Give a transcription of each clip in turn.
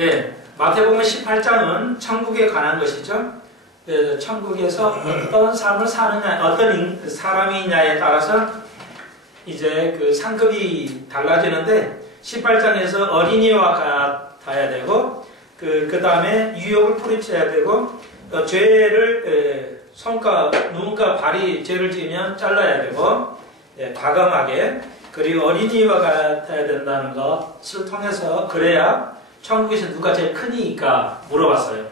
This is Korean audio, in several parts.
예, 마태복음 18장은 천국에 관한 것이죠. 그래서 천국에서 어떤 삶을 사느냐, 어떤 사람이냐에 따라서 이제 그 상급이 달라지는데 18장에서 어린이와 같아야 되고 그 다음에 유혹을 뿌리쳐야 되고 죄를 손가, 눈가, 발이 죄를 지으면 잘라야 되고 과감하게 그리고 어린이와 같아야 된다는 것을 통해서 그래야 천국에서 누가 제일 크니까 물어봤어요.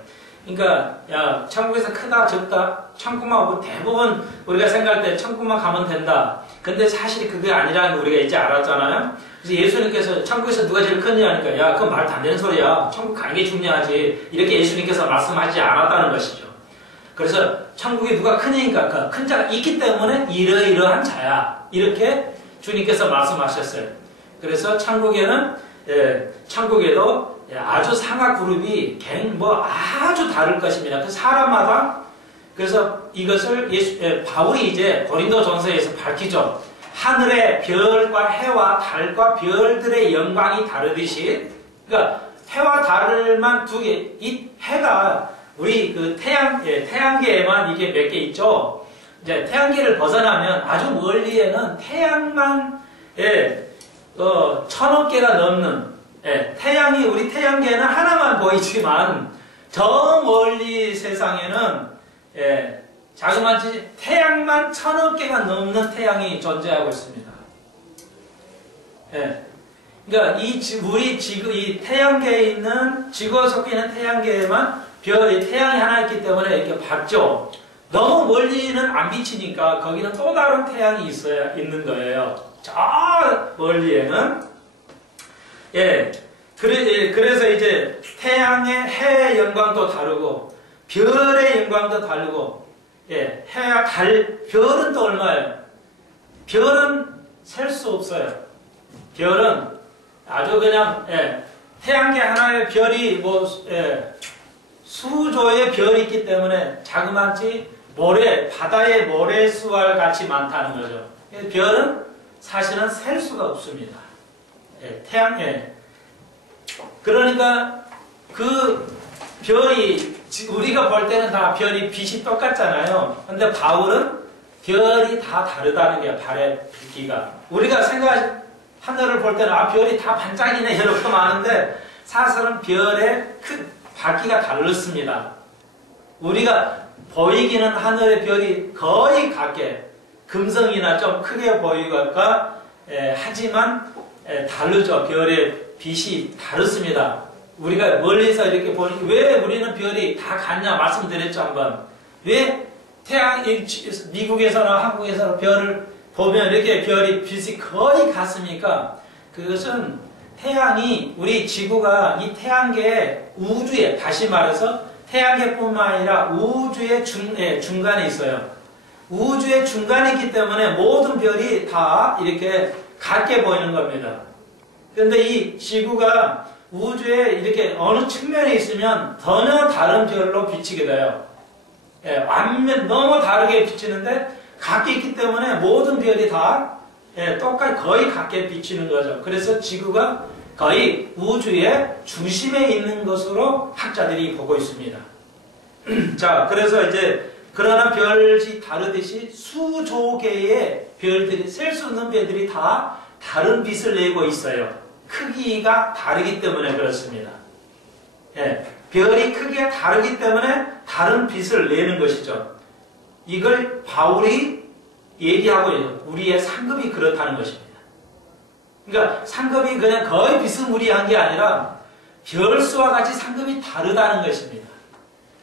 그러니까 야 천국에서 크다 적다 천국만 오고 대부분 우리가 생각할 때 천국만 가면 된다. 근데 사실 그게 아니라는 거 우리가 이제 알았잖아요. 그래서 예수님께서 천국에서 누가 제일 크냐 하니까 야 그건 말도 안 되는 소리야. 천국 가는 게 중요하지. 이렇게 예수님께서 말씀하지 않았다는 것이죠. 그래서 천국에 누가 크니까 그 큰 자가 있기 때문에 이러이러한 자야. 이렇게 주님께서 말씀하셨어요. 그래서 천국에도 아주 상하 그룹이 아주 다를 것입니다. 그 사람마다 그래서 이것을 바울이 이제 고린도전서에서 밝히죠. 하늘의 별과 해와 달과 별들의 영광이 다르듯이, 그러니까 해와 달만 두 개, 이 해가 우리 그 태양계에만 이게 몇 개 있죠. 이제 태양계를 벗어나면 아주 멀리에는 태양만 1000억 개가 넘는 우리 태양계는 하나만 보이지만 저 멀리 세상에는 자그마치 태양만 1000억 개가 넘는 태양이 존재하고 있습니다. 그러니까 이 태양계에 있는 지구가 섞여 있는 태양계에만 태양이 하나 있기 때문에 이렇게 밝죠. 너무 멀리는 안 비치니까 거기는 또 다른 태양이 있는 거예요. 저 멀리에는 그래서 이제 태양의 해의 영광도 다르고 별의 영광도 다르고 해와 별은 또 얼마예요? 별은 셀 수 없어요. 별은 아주 그냥 태양계 하나의 별이 수조의 별이 있기 때문에 자그마치 바다의 모래수와 같이 많다는 거죠. 별은 사실은 셀 수가 없습니다. 그러니까 그 별이 우리가 볼 때는 다 별이 빛이 똑같잖아요. 근데 바울은 별이 다 다르다는 게 발의 빛기가. 우리가 하늘을 볼 때는 별이 다 반짝이네 이렇게 많은데 사실은 별의 밝기가 다릅니다. 우리가 보이기는 하늘의 별이 거의 같게 금성이나 좀 크게 보이니까 하지만 다르죠. 별의 빛이 다릅니다. 우리가 멀리서 이렇게 보니 왜 우리는 별이 다 같냐 말씀드렸죠 한번. 왜 미국에서나 한국에서나 별을 보면 이렇게 별이 빛이 거의 같습니까? 그것은 태양이 우리 지구가 이 태양계 우주에 다시 말해서 태양계뿐만 아니라 우주의 중간에 있어요. 우주의 중간에 있기 때문에 모든 별이 다 이렇게 같게 보이는 겁니다. 그런데 이 지구가 우주에 이렇게 어느 측면에 있으면 전혀 다른 별로 비치게 돼요. 너무 다르게 비치는데 같게 있기 때문에 모든 별이 다 똑같이 거의 같게 비치는 거죠. 그래서 지구가 거의 우주의 중심에 있는 것으로 학자들이 보고 있습니다. 자, 그래서 이제 그러나 별이 다르듯이 수조 개의 별들이 셀 수 없는 별들이 다 다른 빛을 내고 있어요. 크기가 다르기 때문에 그렇습니다. 별이 크기가 다르기 때문에 다른 빛을 내는 것이죠. 이걸 바울이 얘기하고 있는 우리의 상급이 그렇다는 것입니다. 그러니까 상급이 그냥 거의 비스무리한 게 아니라 별수와 같이 상급이 다르다는 것입니다.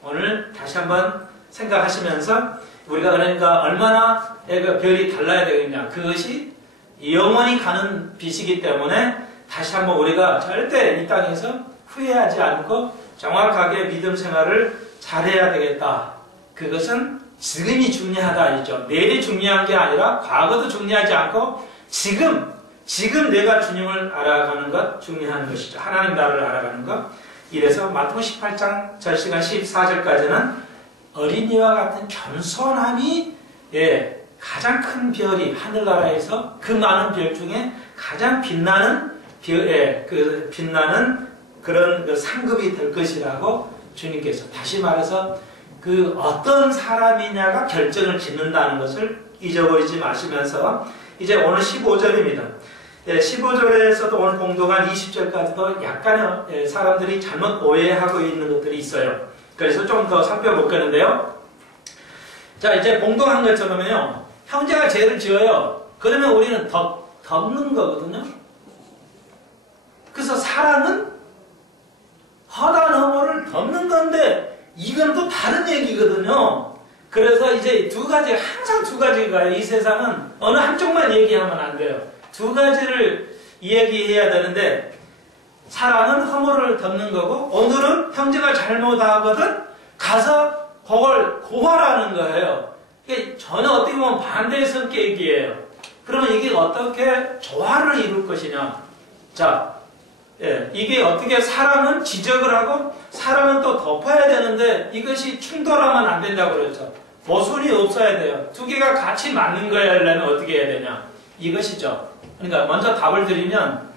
오늘 다시 한번 생각하시면서 우리가 그러니까 얼마나 별이 달라야 되겠냐. 그것이 영원히 가는 빛이기 때문에 다시 한번 우리가 절대 이 땅에서 후회하지 않고 정확하게 믿음 생활을 잘해야 되겠다. 그것은 지금이 중요하다 했죠. 내일이 중요한 게 아니라 과거도 중요하지 않고 지금 내가 주님을 알아가는 것 중요한 것이죠. 하나님 나라를 알아가는 것. 이래서 마태복음 18장 절시간 14절까지는 어린이와 같은 겸손함이 가장 큰 별이 하늘나라에서 그 많은 별 중에 가장 빛나는 그런 그 상급이 될 것이라고 주님께서 다시 말해서 그 어떤 사람이냐가 결정을 짓는다는 것을 잊어버리지 마시면서 이제 오늘 15절입니다. 15절에서도 오늘 공독한 20절까지도 약간의 사람들이 잘못 오해하고 있는 것들이 있어요. 그래서 좀 더 살펴볼거는데요. 자, 이제 공독한 것처럼요. 형제가 죄를 지어요. 그러면 우리는 덮는 거거든요. 그래서 사랑은 허다한 허물을 덮는 건데 이건 또 다른 얘기거든요. 그래서 이제 두 가지, 항상 두 가지가 이 세상은 어느 한쪽만 얘기하면 안 돼요. 두 가지를 이야기해야 되는데 사랑은 허물을 덮는 거고 오늘은 형제가 잘못하거든 가서 그걸 고하라는 거예요. 이게 전혀 어떻게 보면 반대의 성격이에요. 그러면 이게 어떻게 조화를 이룰 것이냐. 자, 이게 어떻게 사랑은 지적을 하고 사랑은 또 덮어야 되는데 이것이 충돌하면 안 된다고 그랬죠. 모순이 없어야 돼요. 두 개가 같이 맞는 거야 하려면 어떻게 해야 되냐. 이것이죠. 그러니까 먼저 답을 드리면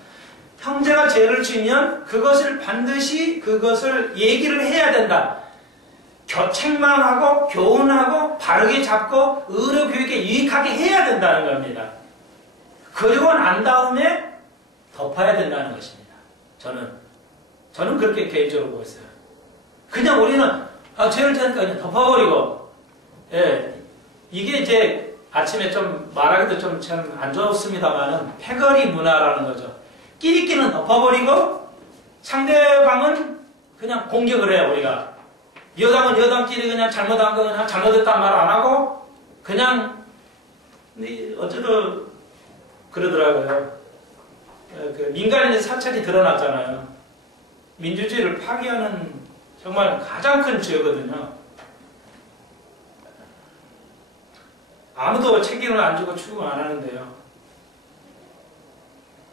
형제가 죄를 지으면 그것을 반드시 그것을 얘기를 해야 된다. 책망하고 교훈하고 바르게 잡고 의료교육에 유익하게 해야 된다는 겁니다. 그리고 난 다음에 덮어야 된다는 것입니다. 저는 그렇게 개인적으로 보고 있어요. 그냥 우리는 죄를 지으니까 그냥 덮어버리고 이게 이제 아침에 좀 말하기도 좀 참 안 좋습니다만은 패거리 문화라는 거죠. 끼리끼리는 덮어버리고 상대방은 그냥 공격을 해요. 우리가 여당은 여당끼리 그냥 잘못한 거 그냥 잘못했단 말 안 하고 그냥 어쨌든 그러더라고요. 그 민간인의 사찰이 드러났잖아요. 민주주의를 파괴하는 정말 가장 큰 죄거든요. 아무도 책임을 안 지고 추궁 안 하는데요.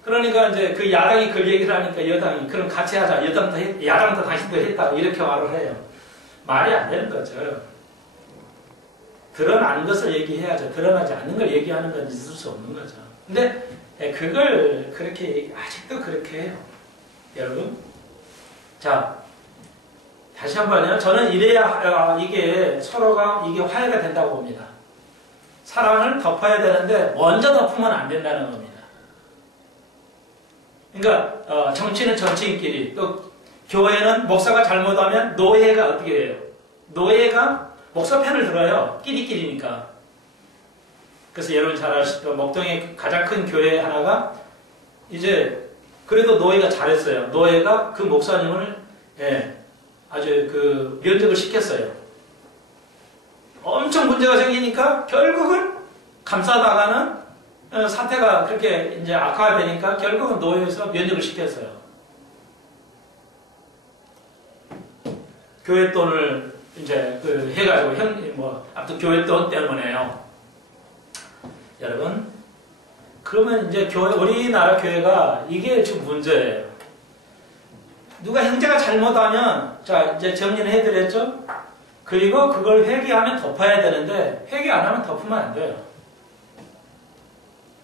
그러니까 이제 그 야당이 그 얘기를 하니까 여당이 그럼 같이 하자. 야당도 당신도 했다. 이렇게 말을 해요. 말이 안 되는 거죠. 드러나는 것을 얘기해야죠. 드러나지 않는 걸 얘기하는 건 있을 수 없는 거죠. 근데 그걸 그렇게 아직도 그렇게 해요. 여러분. 자, 다시 한번요. 저는 이래야 이게 서로가 이게 화해가 된다고 봅니다. 사랑을 덮어야 되는데 먼저 덮으면 안 된다는 겁니다. 그러니까 정치는 정치인끼리 또 교회는 목사가 잘못하면 노예가 어떻게 해요? 노예가 목사 편을 들어요. 끼리끼리니까. 그래서 여러분 잘 아시죠? 목동의 가장 큰 교회 하나가 이제 그래도 노예가 잘했어요. 노예가 그 목사님을 아주 그 면접을 시켰어요. 엄청 문제가 생기니까 결국은 감싸다가는 사태가 그렇게 이제 악화가 되니까 결국은 노예에서 면접을 시켰어요. 교회 돈을 이제 그 해가지고 아무튼 교회 돈 때문에요. 여러분, 그러면 이제 우리나라 교회가 이게 지금 문제예요. 누가 형제가 잘못하면 자 이제 정리를 해드렸죠. 그리고 그걸 회개하면 덮어야 되는데 회개 안 하면 덮으면 안 돼요.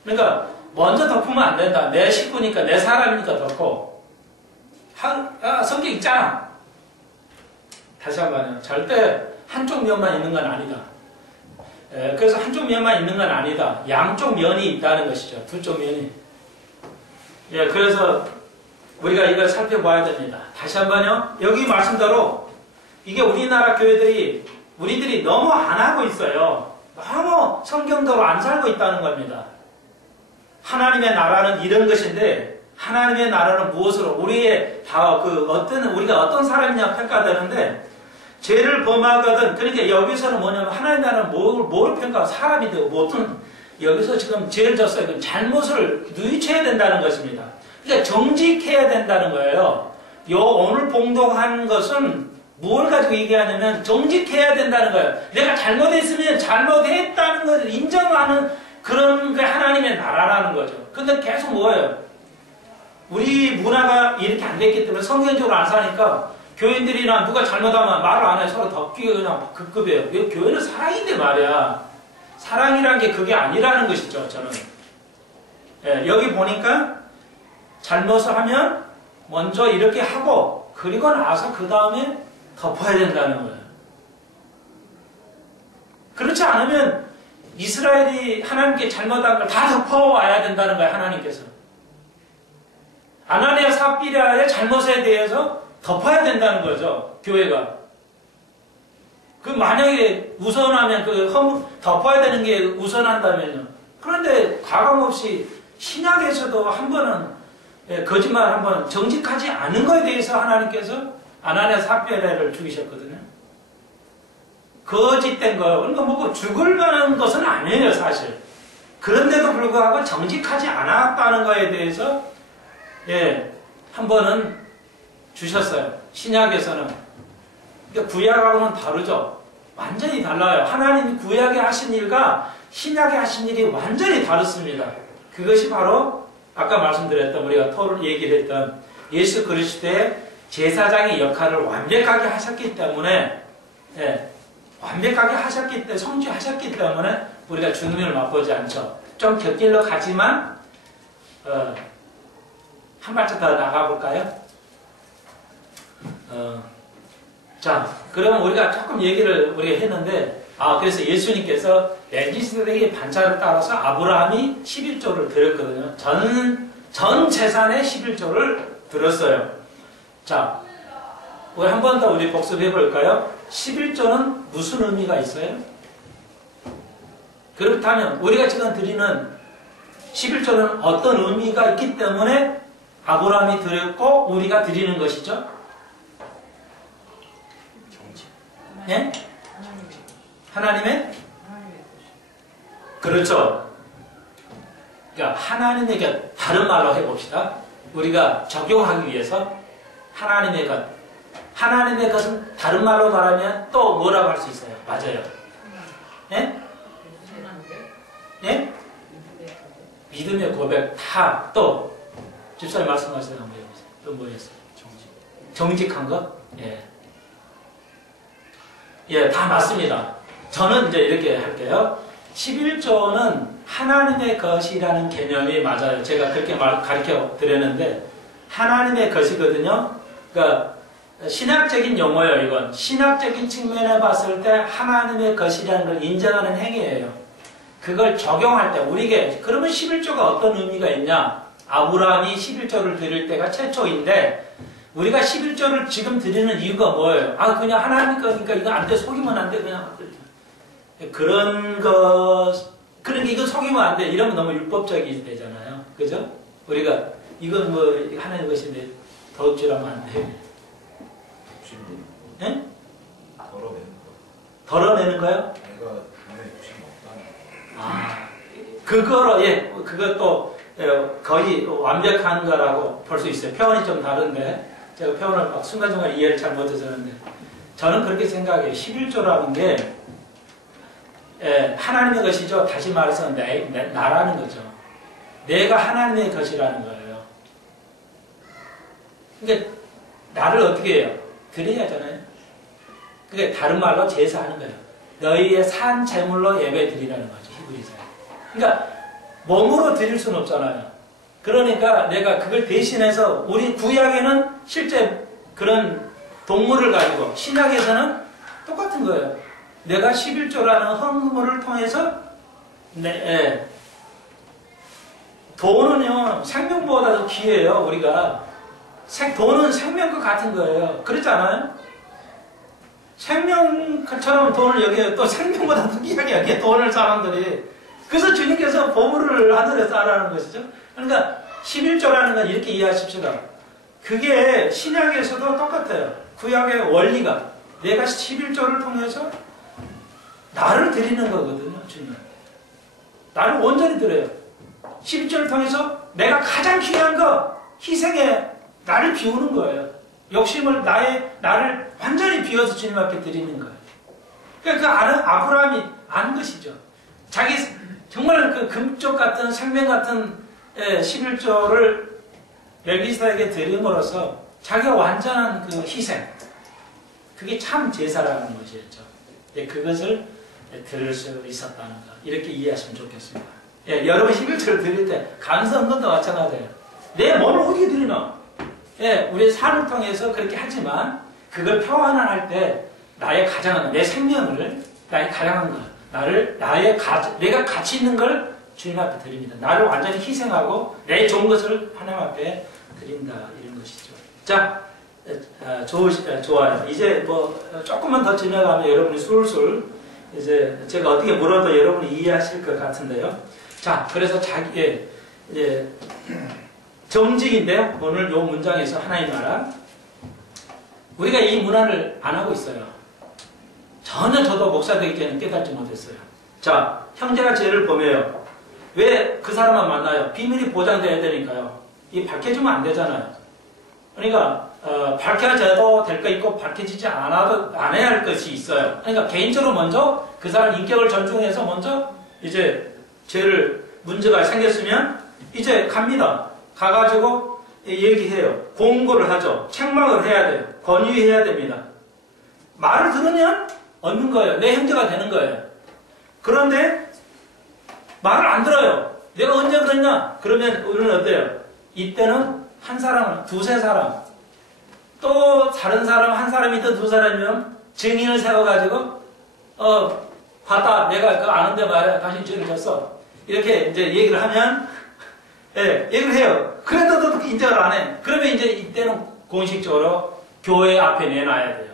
그러니까 먼저 덮으면 안 된다. 내 식구니까 내 사람이니까 덮고 성격 있잖아. 다시 한번요. 절대 한쪽 면만 있는 건 아니다. 그래서 한쪽 면만 있는 건 아니다. 양쪽 면이 있다는 것이죠. 두 쪽 면이. 그래서 우리가 이걸 살펴봐야 됩니다. 다시 한번요. 여기 말씀대로 이게 우리나라 교회들이 우리들이 너무 안 하고 있어요. 너무 성경대로 안 살고 있다는 겁니다. 하나님의 나라는 이런 것인데 하나님의 나라는 무엇으로 우리의 우리가 어떤 사람이냐 평가되는데 죄를 범하거든. 그러니까 여기서는 뭐냐면 하나님 나라는 뭘 평가하고 사람이 되고 뭐든 여기서 지금 죄를 졌어요. 잘못을 누이쳐야 된다는 것입니다. 그러니까 정직해야 된다는 거예요. 오늘 봉독한 것은 뭘 가지고 얘기하냐면 정직해야 된다는 거예요. 내가 잘못했으면 잘못했다는 것을 인정하는 그런 게 하나님의 나라라는 거죠. 근데 계속 뭐예요? 우리 문화가 이렇게 안 됐기 때문에 성경적으로 안 사니까 교인들이나 누가 잘못하면 말을 안 해. 서로 덮기가 그냥 급급해요. 교회는 사랑인데 말이야. 사랑이라는 게 그게 아니라는 것이죠. 저는. 여기 보니까 잘못을 하면 먼저 이렇게 하고 그리고 나서 그 다음에 덮어야 된다는 거예요. 그렇지 않으면 이스라엘이 하나님께 잘못한 걸 다 덮어와야 된다는 거예요. 하나님께서. 아나니아 삽비라의 잘못에 대해서 덮어야 된다는 거죠. 교회가. 그 만약에 우선하면 덮어야 되는 게 우선한다면요. 그런데 가감없이 신약에서도 한 번은 거짓말 한 번 정직하지 않은 거에 대해서 하나님께서 아나니아 삽비라를 죽이셨거든요. 거짓된 거. 그러니까 뭐 죽을 만한 것은 아니에요, 사실. 그런데도 불구하고 정직하지 않았다는 거에 대해서 한 번은 주셨어요. 신약에서는. 그러니까 구약하고는 다르죠. 완전히 달라요. 하나님이 구약에 하신 일과 신약에 하신 일이 완전히 다릅니다. 그것이 바로 아까 말씀드렸던 우리가 토론 얘기를 했던 예수 그리스도의 제사장의 역할을 완벽하게 하셨기 때문에 완벽하게 하셨기 때문에 성취하셨기 때문에 우리가 주님을 맛보지 않죠. 좀 곁길로 가지만 한 발짝 더 나가볼까요? 자, 그러면 우리가 조금 얘기를 우리가 했는데, 그래서 예수님께서 멜기세덱의 반차를 따라서 아브라함이 11조를 드렸거든요. 전 재산의 11조를 드렸어요. 자, 우리 한 번 더 우리 복습해 볼까요? 11조는 무슨 의미가 있어요? 그렇다면 우리가 지금 드리는 11조는 어떤 의미가 있기 때문에 아브라함이 드렸고 우리가 드리는 것이죠? 예? 하나님의? 그렇죠. 그러니까 하나님의 다른 말로 해봅시다. 우리가 적용하기 위해서 하나님의 것. 하나님의 것은 다른 말로 말하면 또 뭐라고 할 수 있어요? 맞아요. 예? 예? 믿음의 고백 다 또 집사님 말씀하세요. 한번 해보세요. 또 뭐였어요? 정직한 것? 예. 예, 다 맞습니다. 저는 이제 이렇게 할게요. 11조는 하나님의 것이라는 개념이 맞아요. 제가 그렇게 가르쳐 드렸는데 하나님의 것이거든요. 그러니까 신학적인 용어예요. 이건 신학적인 측면에 봤을 때 하나님의 것이라는 걸 인정하는 행위예요. 그걸 적용할 때 우리에게 그러면 11조가 어떤 의미가 있냐? 아브라함이 11조를 드릴 때가 최초인데 우리가 11조를 지금 드리는 이유가 뭐예요? 그냥 하나님 거니까 이거 안 돼. 속이면 안 돼. 그냥 그런 게 이거 속이면 안 돼. 이러면 너무 율법적이 되잖아요. 그죠? 우리가 이건 뭐 하나님 것인데 더럽지라면 안 돼. 예? 덜어내는 거요? 내가 남의 욕심이 없다. 그거로 그것도 거의 완벽한 거라고 볼 수 있어요. 표현이 좀 다른데 제가 표현을 막 순간순간 이해를 잘 못해서는데 저는 그렇게 생각해요. 11조라는 게 하나님의 것이죠. 다시 말해서 나라는 거죠. 내가 하나님의 것이라는 거예요. 그러니까 나를 어떻게 해요? 드려야 하잖아요. 그게 다른 말로 제사하는 거예요. 너희의 산 제물로 예배 드리라는 거죠. 히브리서에. 그러니까 몸으로 드릴 수는 없잖아요. 그러니까 내가 그걸 대신해서 우리 구약에는 실제 그런 동물을 가지고 신약에서는 똑같은 거예요. 내가 11조라는 헌금을 통해서 돈은요 생명보다 더 귀해요. 우리가 돈은 생명과 같은 거예요. 그렇지 않아요? 생명처럼 돈을 여기에 또 생명보다 더 귀하게 여기에 돈을 사람들이 그래서 주님께서 보물을 하늘에 쌓으라는 것이죠. 그러니까 11조라는 건 이렇게 이해하십시다. 그게 신약에서도 똑같아요. 구약의 원리가 내가 11조를 통해서 나를 드리는 거거든요. 주님. 나를 온전히 드려요. 11조를 통해서 내가 가장 귀한 거 희생에 나를 비우는 거예요. 욕심을 나를 완전히 비워서 주님 앞에 드리는 거예요. 그러니까 아브라함이 아는 것이죠. 자기 정말 그 금쪽 같은 생명 같은 11조를 멜기세덱에게 드림으로써 자기가 완전한 그 희생 그게 참 제사라는 것이었죠. 그것을 들을 수 있었다는 것 이렇게 이해하시면 좋겠습니다. 여러분 11조를 드릴 때 감사헌금도 마찬가지예요. 내 몸을 어떻게 드리나? 예, 우리의 삶을 통해서 그렇게 하지만 그걸 표현할 때 나의 가장한 내 생명을 나의 가장한 것 내가 가치 있는 걸 주님 앞에 드립니다. 나를 완전히 희생하고 내 좋은 것을 하나님 앞에 드린다 이런 것이죠. 자, 좋아요. 이제 뭐 조금만 더 지나가면 여러분이 술술 이제 제가 어떻게 물어도 여러분이 이해하실 것 같은데요. 자, 그래서 자기의 이제 정직인데요. 오늘 이 문장에서 하나님 나라 우리가 이 문화를 안 하고 있어요. 전혀 저도 목사 되기 전에 깨닫지 못했어요. 자, 형제가 죄를 범해요. 왜 그 사람만 만나요? 비밀이 보장돼야 되니까요. 이 밝혀지면 안 되잖아요. 그러니까 밝혀져도 될 거 있고 밝혀지지 않아도 안 해야 할 것이 있어요. 그러니까 개인적으로 먼저 그 사람 인격을 존중해서 먼저 이제 죄를 문제가 생겼으면 이제 갑니다. 가가지고 얘기해요. 공고를 하죠. 책망을 해야 돼요. 권유해야 됩니다. 말을 들으면 얻는 거예요. 내 형제가 되는 거예요. 그런데 말을 안 들어요. 내가 언제 그랬냐? 그러면 우리는 어때요? 이때는 한 사람, 두세 사람, 또 다른 사람, 한 사람이든 두 사람이면 증인을 세워가지고 봤다. 내가 그거 아는데 말이야. 당신 죄를 졌어. 이렇게 이제 얘기를 하면 예, 얘기를 해요. 그래도 인정을 안 해. 그러면 이제 이때는 공식적으로 교회 앞에 내놔야 돼요.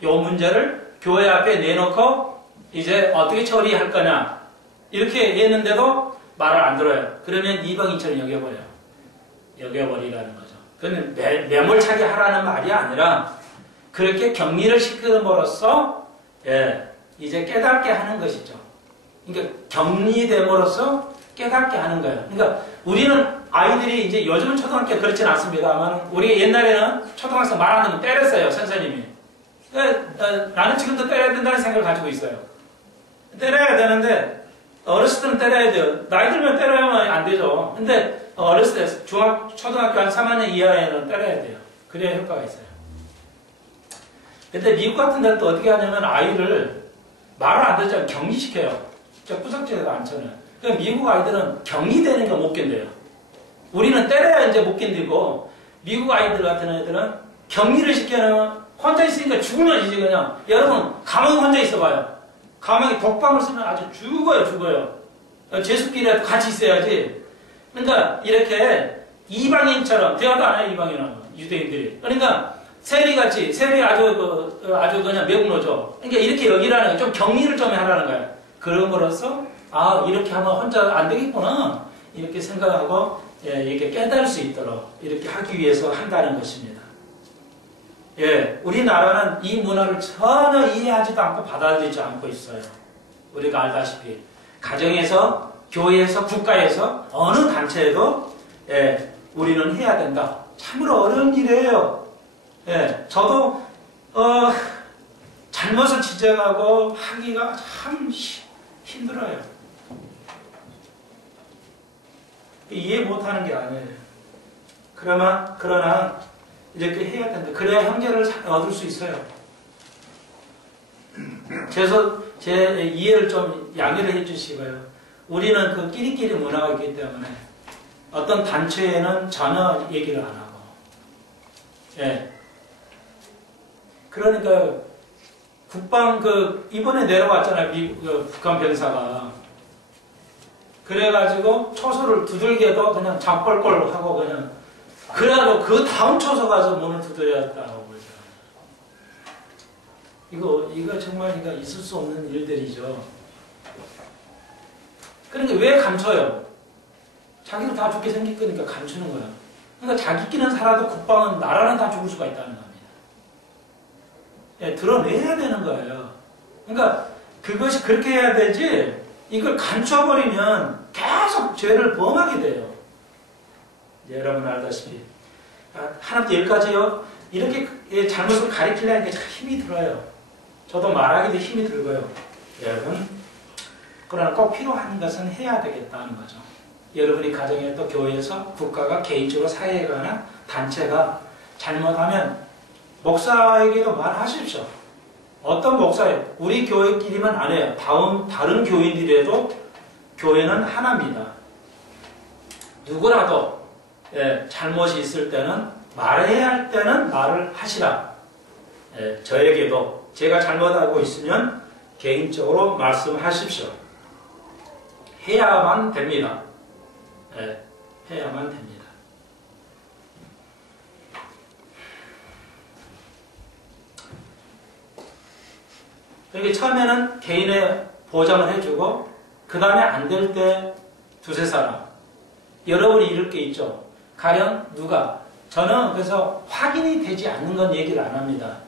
이 문제를 교회 앞에 내놓고 이제 어떻게 처리할 거냐. 이렇게 했는데도 말을 안 들어요. 그러면 이방인처럼 여겨버리라는 거죠. 그건 매몰차게 하라는 말이 아니라 그렇게 격리를 시킴으로써 예, 이제 깨닫게 하는 것이죠. 그러니까 격리됨으로써 깨닫게 하는 거예요. 그러니까 우리는 아이들이 이제 요즘은 초등학교 그렇진 않습니다만 우리 옛날에는 초등학생 말 안 듣면 때렸어요. 선생님이. 나는 지금도 때려야 된다는 생각을 가지고 있어요. 때려야 되는데 어렸을 때는 때려야 돼요. 나이 들면 때려야만 안 되죠. 근데 어렸을 때 초등학교 한 3학년 이하에는 때려야 돼요. 그래야 효과가 있어요. 근데 미국 같은 데는 또 어떻게 하냐면 아이를 말을 안 듣자면 격리시켜요. 구석지에도 앉혀놔요. 그러니까 미국 아이들은 격리되는 거 못 견뎌요. 우리는 때려야 이제 못 견디고 미국 아이들 같은 애들은 격리를 시켜놓으면 혼자 있으니까 죽으면 이제 그냥 여러분 감옥에 혼자 있어봐요. 감옥에 독방을 쓰면 아주 죽어요. 제수끼리 같이 있어야지. 그러니까 이렇게 이방인처럼 대화도 안 해요. 이방인은 유대인들이. 그러니까 세리 아주 그냥 매국노죠. 그러니까 이렇게 여기라는 거예요. 좀 격리를 좀 하라는 거예요. 그럼으로써 이렇게 하면 혼자 안 되겠구나 이렇게 생각하고 예, 이렇게 깨달을 수 있도록 이렇게 하기 위해서 한다는 것입니다. 예, 우리나라는 이 문화를 전혀 이해하지도 않고 받아들이지 않고 있어요. 우리가 알다시피 가정에서, 교회에서, 국가에서 어느 단체에도 예, 우리는 해야 된다. 참으로 어려운 일이에요. 예, 저도 잘못을 지적하고 하기가 참 힘들어요. 이해 못하는 게 아니에요. 그러나 이렇게 해야 된다. 그래야 형제를 얻을 수 있어요. 그래서 제 이해를 좀 양해를 해주시고요. 우리는 그 끼리끼리 문화가 있기 때문에 어떤 단체에는 전혀 얘기를 안 하고, 예. 그러니까 국방 이번에 내려왔잖아요. 북한 병사가. 그래가지고 초소를 두들겨도 그냥 잠벌꼴 하고 그냥 그래가지고 그 다음 초소 가서 문을 두드렸다고 그러죠. 이거 정말 있을 수 없는 일들이죠. 그러니까 왜 감춰요? 자기도 다 죽게 생길 거니까 감추는 거야. 그러니까 자기끼는 살아도 국방은 나라는 다 죽을 수가 있다는 겁니다. 예, 드러내야 되는 거예요. 그러니까 그것이 그렇게 해야 되지 이걸 감춰버리면 계속 죄를 범하게 돼요. 여러분 알다시피 하나부터 10까지요. 이렇게 잘못을 가리키려는 게 참 힘이 들어요. 저도 말하기도 힘이 들고요. 여러분 그러나 꼭 필요한 것은 해야 되겠다는 거죠. 여러분이 가정에 또 교회에서 국가가 개인적으로 사회가나 단체가 잘못하면 목사에게도 말하십시오. 어떤 목사예요? 우리 교회끼리만 안 해요. 다른 교인들에도 교회는 하나입니다. 누구라도 잘못이 있을 때는 말해야 할 때는 말을 하시라. 예, 저에게도 제가 잘못하고 있으면 개인적으로 말씀하십시오. 해야만 됩니다. 예, 해야만 됩니다. 이렇게 처음에는 개인의 보장을 해주고 그 다음에 안 될 때 두세 사람 여러분이 이럴 게 있죠. 가령 누가 저는 그래서 확인이 되지 않는 건 얘기를 안 합니다.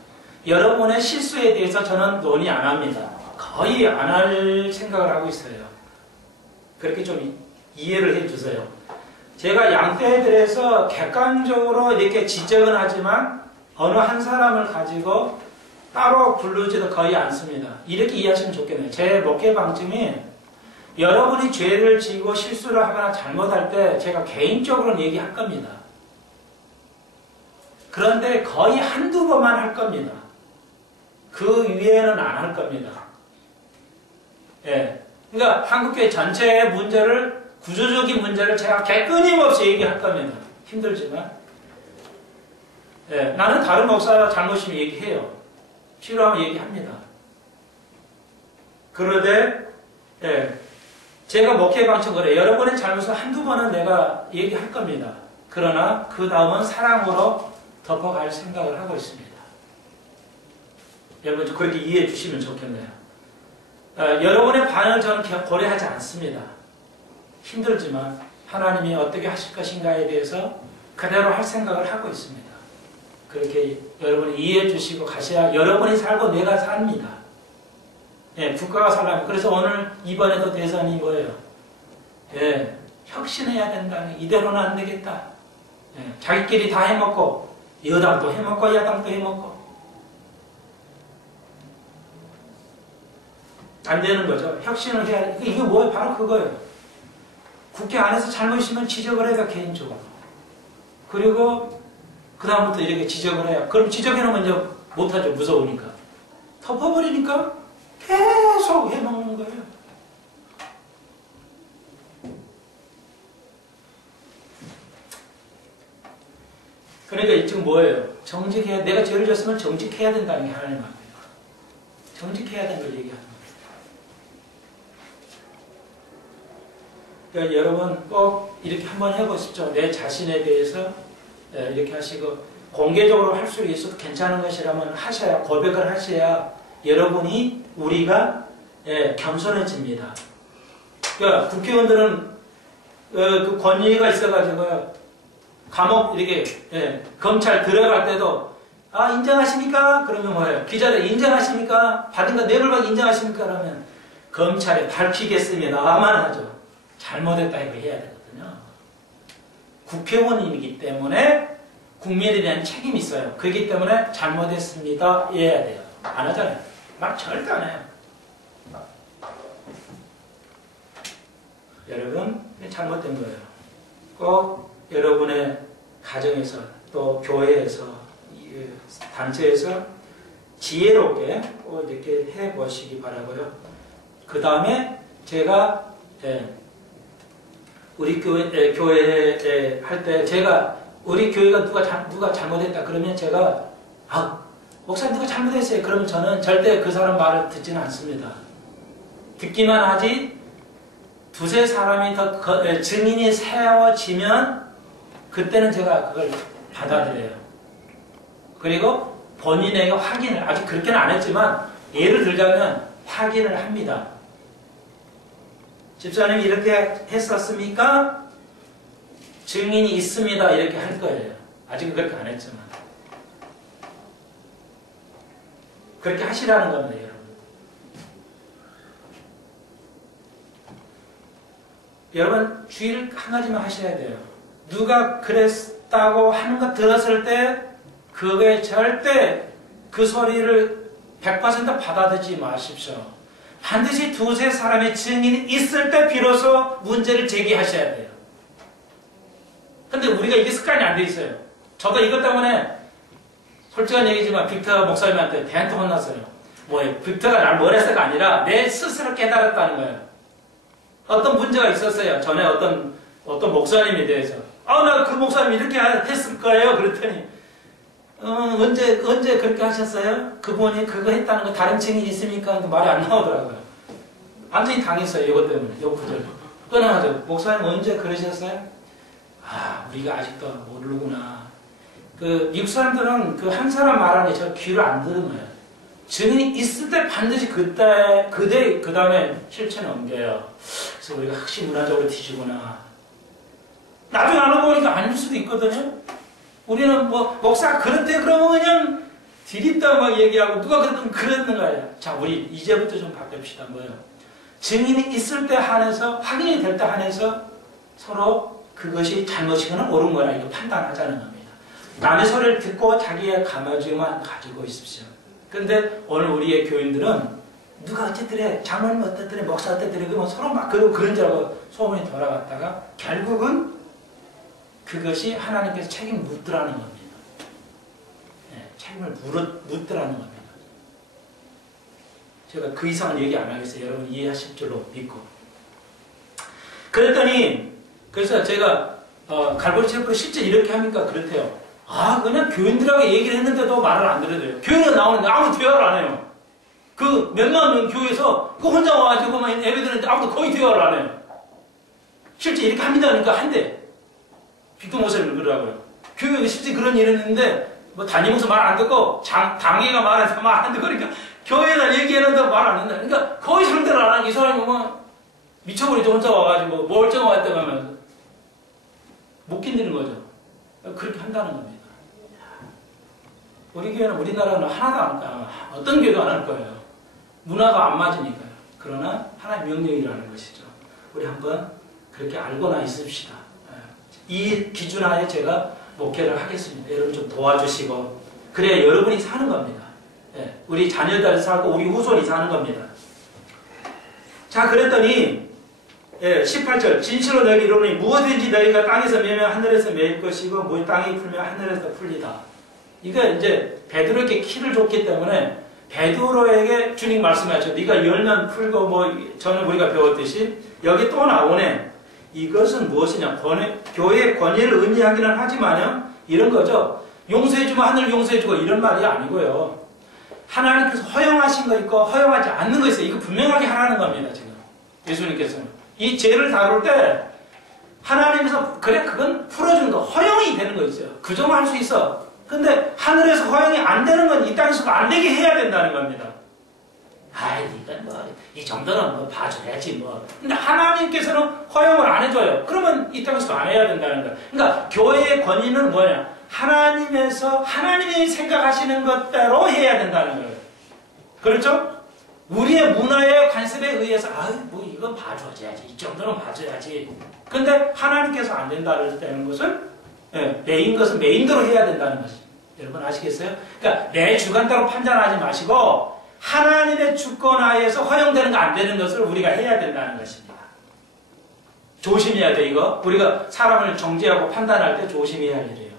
여러분의 실수에 대해서 저는 논의 안 합니다. 거의 안 할 생각을 하고 있어요. 그렇게 좀 이해를 해주세요. 제가 양떼들에서 객관적으로 이렇게 지적은 하지만 어느 한 사람을 가지고 따로 부르지도 거의 않습니다. 이렇게 이해하시면 좋겠네요. 제 목회 방침이 여러분이 죄를 지고 실수를 하거나 잘못할 때 제가 개인적으로는 얘기할 겁니다. 그런데 거의 한두 번만 할 겁니다. 그 위에는 안 할 겁니다. 예. 그러니까 한국교회 전체의 문제를, 구조적인 문제를 제가 끊임없이 얘기할 겁니다. 힘들지만. 예. 나는 다른 목사 잘못이면 얘기해요. 필요하면 얘기합니다. 그런데, 예. 제가 목회 방침 그래. 여러분의 잘못을 한두 번은 내가 얘기할 겁니다. 그러나 그 다음은 사랑으로 덮어갈 생각을 하고 있습니다. 여러분 그렇게 이해해 주시면 좋겠네요. 여러분의 반응을 저는 고려하지 않습니다. 힘들지만 하나님이 어떻게 하실 것인가에 대해서 그대로 할 생각을 하고 있습니다. 그렇게 여러분이 이해해 주시고 가셔야 여러분이 살고 내가 삽니다. 예, 국가가 살려면. 그래서 오늘 이번에도 대선이 뭐예요? 예, 혁신해야 된다는, 이대로는 안 되겠다. 예, 자기끼리 다 해먹고 여당도 해먹고 야당도 해먹고 안 되는 거죠. 혁신을 해야, 이게 뭐예요? 바로 그거예요. 국회 안에서 잘못이면 지적을 해야 개인적으로. 그리고 그 다음부터 이렇게 지적을 해요. 그럼 지적해놓으면 이제 못하죠. 무서우니까. 덮어버리니까 계속 해먹는 거예요. 그러니까 지금 뭐예요? 정직해야, 내가 죄를 졌으면 정직해야 된다는 게 하나님 앞에요. 정직해야 되는 걸 얘기하는 거예요. 그러니까 여러분 꼭 이렇게 한번 해보십시오. 내 자신에 대해서 이렇게 하시고 공개적으로 할 수 있어도 괜찮은 것이라면 하셔야, 고백을 하셔야 여러분이, 우리가 겸손해집니다. 그러니까 국회의원들은 그 권위가 있어가지고 감옥 이렇게 검찰 들어갈 때도 인정하십니까? 그러면 뭐예요? 기자들 인정하십니까? 받은 거 뇌물박 인정하십니까? 그러면 검찰에 밝히겠으면 나만 하죠. 잘못했다 이거 해야 되거든요. 국회의원이기 때문에 국민에 대한 책임이 있어요. 그렇기 때문에 잘못했습니다 해야 돼요. 안 하잖아요. 막 절대 안 해요. 여러분 잘못된 거예요. 꼭 여러분의 가정에서 또 교회에서 단체에서 지혜롭게 꼭 이렇게 해보시기 바라고요. 그 다음에 제가 우리 교회 할 때 제가 우리 교회가 누가 잘못했다 그러면 제가 목사님 누가 잘못했어요. 그러면 저는 절대 그 사람 말을 듣지는 않습니다. 듣기만 하지 두세 사람이 더 증인이 세워지면 그때는 제가 그걸 받아들여요. 그리고 본인에게 확인을, 아직 그렇게는 안 했지만 예를 들자면 확인을 합니다. 집사님이 이렇게 했었습니까? 증인이 있습니다. 이렇게 할 거예요. 아직은 그렇게 안 했지만. 그렇게 하시라는 겁니다, 여러분. 여러분, 주의를 한 가지만 하셔야 돼요. 누가 그랬다고 하는 거 들었을 때, 그게 절대 그 소리를 100% 받아들이지 마십시오. 반드시 두세 사람의 증인이 있을 때 비로소 문제를 제기하셔야 돼요. 근데 우리가 이게 습관이 안 돼 있어요. 저도 이것 때문에 솔직한 얘기지만 빅터 목사님한테 대한테 혼났어요. 빅터가 날 뭘 했어가 아니라 내 스스로 깨달았다는 거예요. 어떤 문제가 있었어요. 전에 어떤 목사님에 대해서 아, 나 그 목사님 이렇게 했을 거예요. 그랬더니, 언제 그렇게 하셨어요? 그분이 그거 했다는 거 다른 증인 있습니까? 말이 안 나오더라고요. 완전히 당했어요. 이것 때문에. 이 구절. 끊어가지고, 목사님 언제 그러셨어요? 아, 우리가 아직도 모르구나. 미국 사람들은 그 한 사람 말하는 게 저 귀를 안 들은 거예요. 증인이 있을 때 반드시 그 다음에 실천에 옮겨요. 그래서 우리가 확실히 문화적으로 뒤지구나. 나중에 알아보니까 아닐 수도 있거든요. 우리는 목사 그랬대 그러면 그냥 디립다 막 얘기하고 누가 그랬든 그랬는 거예요. 자, 우리 이제부터 좀 바꿉시다. 뭐예요? 증인이 있을 때 한해서, 확인이 될 때 한해서 서로 그것이 잘못이거나 옳은 거나 이거 판단하자는 겁니다. 남의 소리를 듣고 자기의 감화지만 가지고 있으십시오. 근데 오늘 우리의 교인들은 누가 어쨌더래, 장로님 어쨌더래, 목사 어쨌더래, 그러면 서로 막 그런 줄 알고 소문이 돌아갔다가 결국은 그것이 하나님께서 책임을 묻더라는 겁니다. 네, 책임을 묻더라는 겁니다. 제가 그 이상은 얘기 안 하겠어요. 여러분 이해하실 줄로 믿고. 그랬더니, 그래서 제가, 갈보리 체육부로 실제 이렇게 합니까? 그렇대요. 아, 그냥 교인들하고 얘기를 했는데도 말을 안 들어줘요. 교회는 나오는데 아무도 대화를 안 해요. 그 몇만 명 교회에서 그 혼자 와가지고만 예배 드는데 아무도 거의 대화를 안 해요. 실제 이렇게 합니다. 그러니까 한대. 빅동 목사님 그러더라고요. 교회에 실제 그런 일이 있는데, 담임목사 말 안 듣고, 당회가 말해서 말 안 듣고, 그러니까, 교회에다 얘기했는데 말 안 한다. 그러니까, 거의 상대를 안 하는 이 사람이 미쳐버리죠. 혼자 와가지고, 멀쩡하다 가면서. 못 견디는 거죠. 그렇게 한다는 겁니다. 우리 교회는, 우리나라는 하나도 어떤 교회도 안 할 거예요. 문화가 안 맞으니까요. 그러나, 하나의 명령이라는 것이죠. 우리 한번 그렇게 알고나 있읍시다. 이 기준 하에 제가 목회를 하겠습니다. 여러분 좀 도와주시고 그래야 여러분이 사는 겁니다. 예, 우리 자녀들이 살고 우리 후손이 사는 겁니다. 자, 그랬더니 18절 진실로 너희가 이르노니 무엇든지 너희가 땅에서 매면 하늘에서 매일 것이고 무엇 땅에 풀면 하늘에서 풀리다. 이거 이제 베드로에게 키를 줬기 때문에 베드로에게 주님 말씀하셨죠. 네가 열면 풀고 저는 우리가 배웠듯이 여기 또 나오네. 이것은 무엇이냐? 교회의 권위를 의미하기는 하지만요, 이런 거죠. 용서해주면 하늘 용서해주고 이런 말이 아니고요. 하나님께서 허용하신 거 있고 허용하지 않는 거 있어요. 이거 분명하게 하라는 겁니다, 지금. 예수님께서는. 이 죄를 다룰 때 하나님께서 그래, 그건 풀어주는 거, 허용이 되는 거 있어요. 그 정도 할 수 있어. 근데 하늘에서 허용이 안 되는 건 이 땅에서도 안 되게 해야 된다는 겁니다. 아이, 이건 이 정도는 봐줘야지 근데 하나님께서는 허용을 안 해줘요. 그러면 이 땅에서도 안 해야 된다는 거예요. 그러니까 교회의 권위는 뭐냐? 하나님이 생각하시는 것대로 해야 된다는 거예요. 그렇죠? 우리의 문화의 관습에 의해서 이건 봐줘야지. 이 정도는 봐줘야지. 근데 하나님께서 안 된다는 것은 메인 것은 메인대로 해야 된다는 것이죠. 여러분 아시겠어요? 그러니까 내 주관대로 판단하지 마시고 하나님의 주권하에서 허용되는 거 안 되는 것을 우리가 해야 된다는 것입니다. 조심해야 돼, 이거. 우리가 사람을 정죄하고 판단할 때 조심해야 할 일이에요.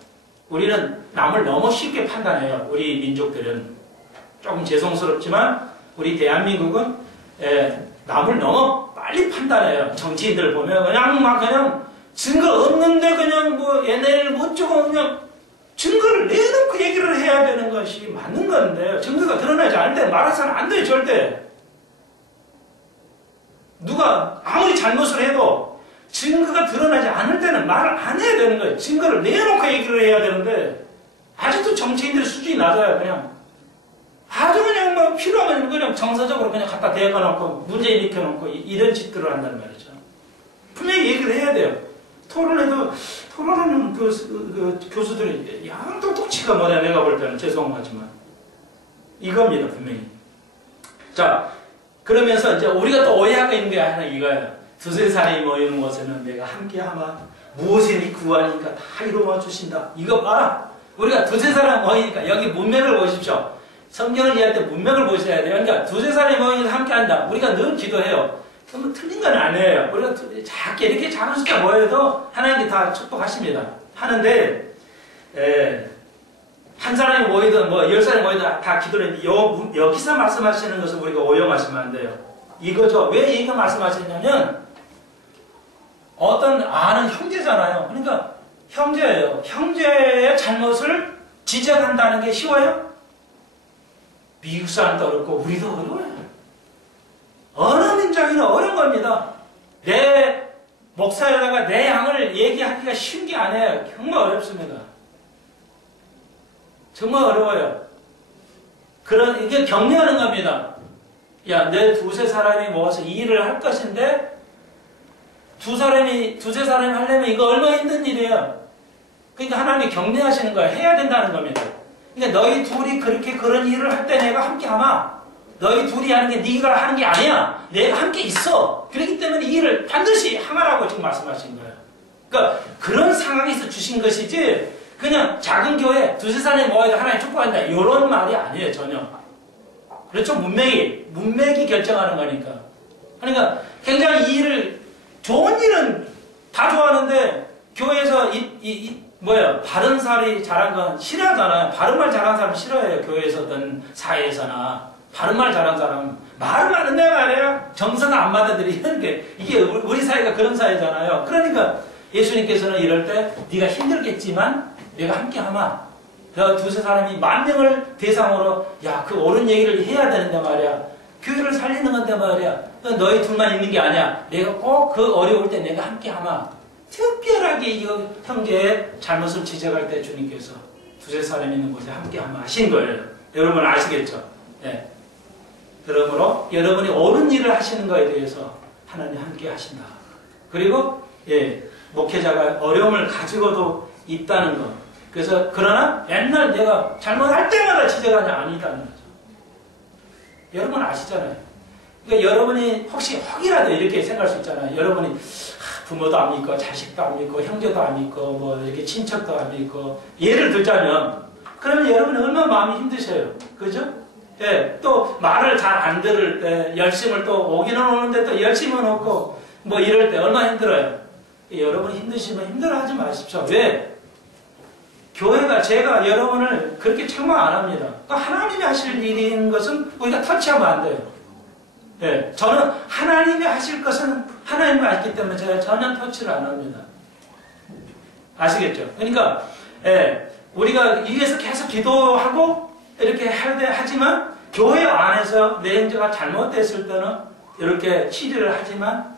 우리는 남을 너무 쉽게 판단해요. 우리 민족들은. 조금 죄송스럽지만 우리 대한민국은 남을 너무 빨리 판단해요. 정치인들 보면 그냥 증거 없는데 그냥 얘네를 어쩌고 그냥 증거를 내놓고 얘기를 해야 되는 것이 맞는 건데 증거가 드러나지 않을 때 말해서는 안 돼요. 절대. 누가 아무리 잘못을 해도 증거가 드러나지 않을 때는 말을 안 해야 되는 거예요. 증거를 내놓고 얘기를 해야 되는데 아직도 정치인들의 수준이 낮아요. 그냥 아주 그냥 필요하면 그냥 정서적으로 그냥 갖다 대꿔놓고 문제 일으켜놓고 이런 짓들을 한단 말이죠. 분명히 얘기를 해야 돼요. 토론하는 교수들이 양 똑똑치가 뭐냐, 내가 볼 때는. 죄송하지만. 이겁니다, 분명히. 자, 그러면서 이제 우리가 또 오해하고 있는 게 하나 이거예요. 두세 사람이 모이는 곳에는 내가 함께하마 무엇이니 구하니까 다 이루어 주신다. 이거 봐라. 우리가 두세 사람 모이니까 여기 문맥을 보십시오. 성경을 이해할 때 문맥을 보셔야 돼요. 그러니까 두세 사람이 모이니까 함께한다. 우리가 늘 기도해요. 그럼 틀린 건 아니에요. 우리가 이렇게 작은 숫자 모여도 하나님께 다 축복하십니다. 하는데 한 사람이 모이든 10사람이 모이든 다 기도를 했는데 여기서 말씀하시는 것을 우리가 오용하시면 안 돼요. 이거죠. 왜 이거 말씀하시냐면 어떤 아는 형제잖아요. 그러니까 형제예요. 형제의 잘못을 지적한다는 게 쉬워요? 미국 사람도 어렵고 우리도 어려워요. 어느 민족이나 어려운 겁니다. 내 목사에다가 내 양을 얘기하기가 쉬운 게 아니에요. 정말 어렵습니다. 정말 어려워요. 이게 격려하는 겁니다. 야, 내 두세 사람이 모아서 이 일을 할 것인데, 두세 사람이 하려면 이거 얼마나 힘든 일이에요. 그러니까 하나님이 격려하시는 거예요. 해야 된다는 겁니다. 그러니까 너희 둘이 그렇게 그런 일을 할 때 내가 함께 하마. 너희 둘이 하는 게 네가 하는 게 아니야. 내가 함께 있어. 그렇기 때문에 이 일을 반드시 하라고 지금 말씀하신 거예요. 그러니까 그런 상황에서 주신 것이지 그냥 작은 교회 두세 사람이 모아서 하나님 축복한다. 이런 말이 아니에요. 전혀. 그렇죠. 문맥이 결정하는 거니까. 그러니까 굉장히 이 일을 좋은 일은 다 좋아하는데 교회에서 바른 말이 잘한 건 싫어하잖아요. 바른 말 잘하는 사람 싫어해요. 교회에서든 사회에서나. 바른 말 잘하는 사람 말 많은데 말이에요. 정서가 안 받아들이는 게 이게 우리 사회가 그런 사회잖아요. 그러니까 예수님께서는 이럴 때 네가 힘들겠지만 내가 함께 하마. 두세 사람이 10,000명을 대상으로 그 옳은 얘기를 해야 되는데 말이야. 교회를 살리는 건데 말이야. 너희 둘만 있는 게 아니야. 내가 꼭 그 어려울 때 내가 함께 하마. 특별하게 이 형제의 잘못을 지적할 때 주님께서 두세 사람 있는 곳에 함께 하마 하신 거예요. 여러분 아시겠죠? 네. 그러므로 여러분이 옳은 일을 하시는 것에 대해서 하나님 함께 하신다. 그리고 목회자가 어려움을 가지고도 있다는 것. 그래서 그러나 맨날 내가 잘못할 때마다 지적하냐 아니다는 거죠. 여러분 아시잖아요. 그러니까 여러분이 혹이라도 이렇게 생각할 수 있잖아요. 여러분이 부모도 안 믿고 자식도 안 믿고 형제도 안 믿고 뭐 이렇게 친척도 안 믿고 예를 들자면 그러면 여러분이 얼마나 마음이 힘드셔요. 그죠? 또 말을 잘 안 들을 때 열심을 또 오기는 오는데 또 열심은 없고 뭐 이럴 때 얼마나 힘들어요. 여러분이 힘드시면 힘들어하지 마십시오. 왜? 교회가 제가 여러분을 그렇게 책망 안 합니다. 하나님이 하실 일인 것은 우리가 터치하면 안 돼요. 저는 하나님이 하실 것은 하나님이 하기 때문에 제가 전혀 터치를 안 합니다. 아시겠죠? 그러니까 우리가 위에서 계속 기도하고 이렇게 하지만 교회 안에서 내 행제가 잘못됐을 때는 이렇게 치료를 하지만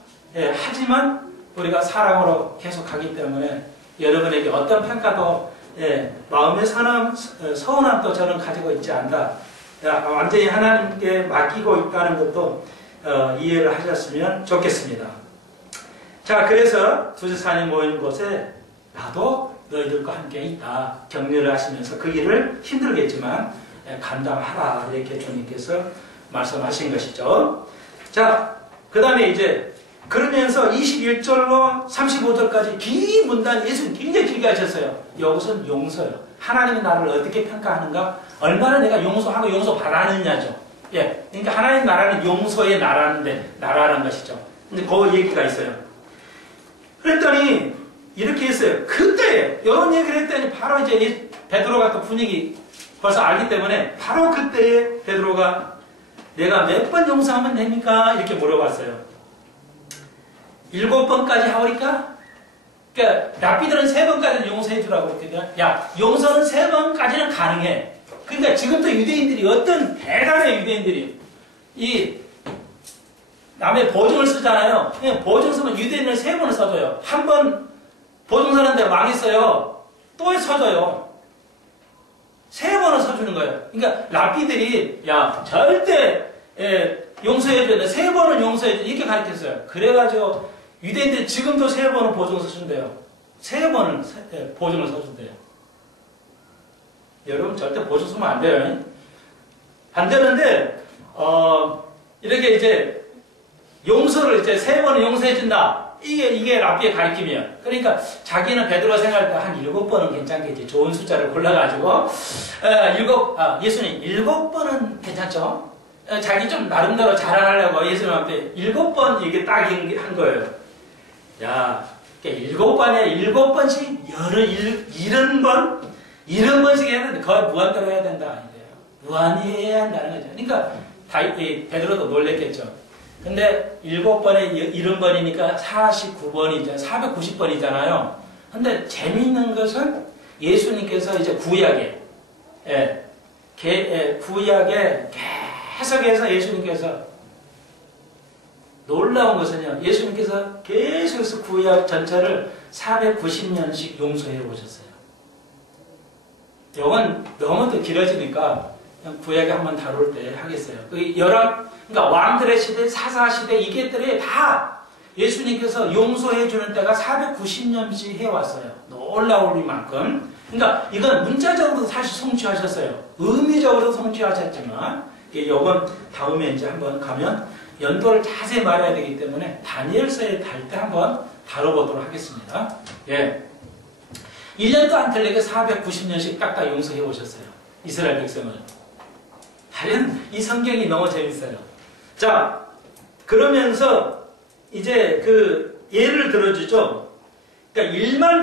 우리가 사랑으로 계속 가기 때문에 여러분에게 어떤 평가도 마음의 서운함도 저는 가지고 있지 않다. 완전히 하나님께 맡기고 있다는 것도 이해를 하셨으면 좋겠습니다. 자, 그래서 두세 사람이 모이는 곳에 나도 너희들과 함께 있다. 격려를 하시면서 그 일을 힘들겠지만 감당하라. 이렇게 주님께서 말씀하신 것이죠. 자, 그 다음에 이제 그러면서 21절로 35절까지 긴 문단 예수님 굉장히 길게 하셨어요. 이것은 용서요. 하나님이 나를 어떻게 평가하는가? 얼마나 내가 용서하고 용서받았느냐죠. 그러니까 하나님 나라는 용서의 나라라는 것이죠. 근데 그 얘기가 있어요. 그랬더니 이렇게 했어요. 그때 이런 얘기를 했더니 바로 이제 베드로가 또 분위기 벌써 알기 때문에 바로 그때에 베드로가 내가 몇 번 용서하면 됩니까? 이렇게 물어봤어요. 7번까지 하오리까? 그러니까 랍비들은 3번까지는 용서해 주라고 했거든요. 용서는 3번까지는 가능해. 그러니까 지금도 유대인들이 어떤 대단한 유대인들이 이 남의 보증을 쓰잖아요. 보증 쓰면 유대인을 3번을 써줘요. 한 번 보증 서는데 망했어요. 또 써줘요. 3번을 써주는 거예요. 그러니까 랍비들이 절대 용서해 줘야 돼. 3번은 용서해 줘. 이렇게 가르쳤어요. 그래가지고 유대인들이 지금도 3번을 보증을 써준대요. 3번을 보증을 써준대요. 여러분 절대 보증 쓰면 안 돼요. 안 되는데 이렇게 이제 용서를 이제 3번을 용서해 준다. 이게 랍비의 가르침이에요. 그러니까 자기는 베드로가 생각할 때 한 7번은 괜찮겠지. 좋은 숫자를 골라가지고 예수님 7번은 괜찮죠? 자기 좀 나름대로 자랑하려고 예수님한테 7번 이게 딱 한 거예요. 7번에 7번씩 70번씩 해야 되는데 거의 무한대로 해야 된다. 무한히 한다는 거죠. 그러니까 베드로도 놀랬겠죠. 근데 7번에 70번이니까 49번이죠. 490번이잖아요. 근데 재미있는 것은 예수님께서 이제 구약에, 구약에 계속해서 예수님께서 놀라운 것은요, 예수님께서 계속해서 구약 전체를 490년씩 용서해 오셨어요. 이건 너무 길어지니까 그냥 구약에 한번 다룰 때 하겠어요. 그러니까 왕들의 시대, 사사시대 이게들이 다 예수님께서 용서해 주는 때가 490년씩 해왔어요. 놀라울 만큼. 그러니까 이건 문자적으로도 사실 성취하셨어요. 의미적으로 성취하셨지만 이건 다음에 이제 한번 가면 연도를 자세히 말해야 되기 때문에 다니엘서에 달 때 한번 다뤄보도록 하겠습니다. 예. 1년도 안 틀리게 490년씩 딱딱 용서해 오셨어요. 이스라엘 백성을. 다른 이 성경이 너무 재밌어요. 자, 그러면서 이제 그 예를 들어주죠. 그러니까 1만